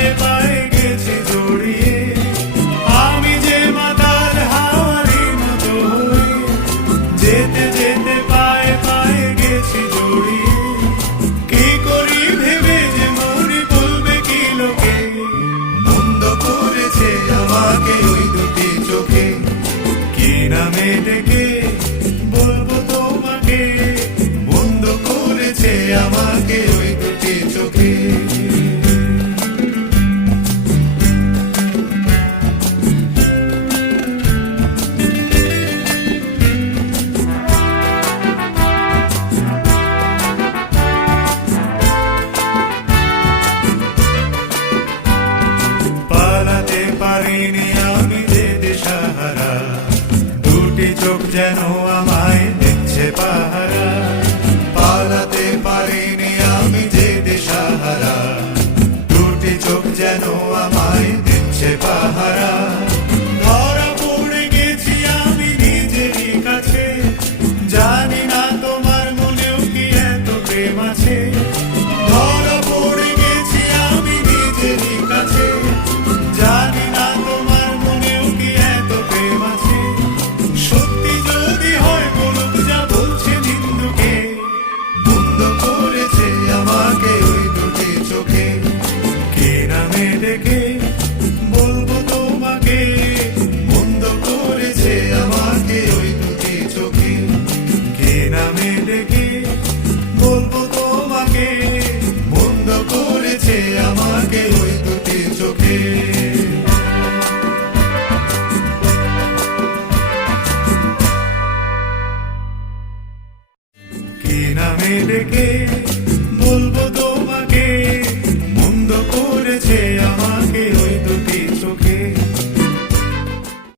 পায়ে পায়ে গেছি জড়িয়ে, আমি যে মাতাল হাওয়ারই মতো হয়ে, যেতে যেতে পায়ে পায়ে গেছি জড়িয়ে, কি করি ভেবে যে মরি বলবে কি লোকে, বন্ধ করেছে আমাকে ওই দুটি চোখে, কি নামে ডেকে বলবো তোমাকে, বন্ধ করেছে আমাকে ওই দুটি চোখে। পালাতে পারিনি আমি যে দিশাহারা, দুটি চোখ যেন আমায় দিচ্ছে পাহারা, পালাতে পারিনি আমি যে দিশাহারা, দুটি চোখ যেন আমায় দিচ্ছে পাহারা, ধরা পড়ে গেছি আমি নিজেরই কাছে, জানি না তোমার মনেও কি এত প্রেম আছে, ধরা পড়ে গেছি আমি নিজেরই কাছে, জানি না তোমার মনেও কি এত প্রেম আছে, সত্যি যদি হয় বলুক যা বলছে নিন্দুকে, বন্ধ করেছে আমাকে ওই দুটি চোখে, কি নামে ডেকে